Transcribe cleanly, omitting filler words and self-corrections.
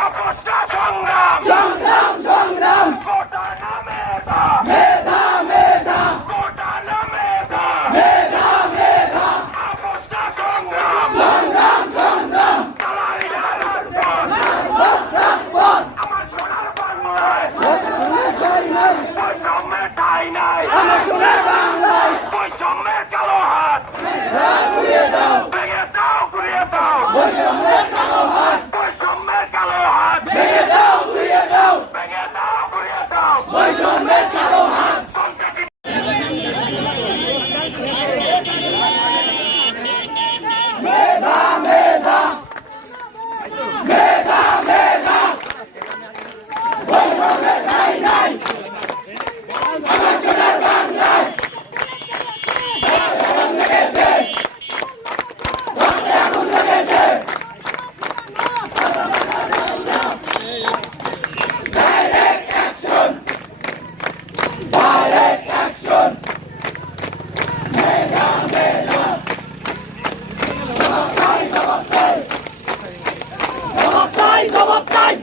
আপোষটা সংগ্রাম কোটা না মেধা কোটা না মেধা আপোষটা সংগ্রাম দালালিরা রাজপথ আমার সোনার বাংলায় বৈষম্যের ঠাঁই নাই বৈষম্যের কালো হাত ভেঙে দাও ঘুরিয়ে দাও বৈষম্যের কালো হাত ভেঙে দাও ঘুরিয়ে দাও বৈষম্যের কালো হাত সন্ত্রাসী বৈষম্যের ঠাঁই নাই আমার সোনার বাংলায় জবাব চাই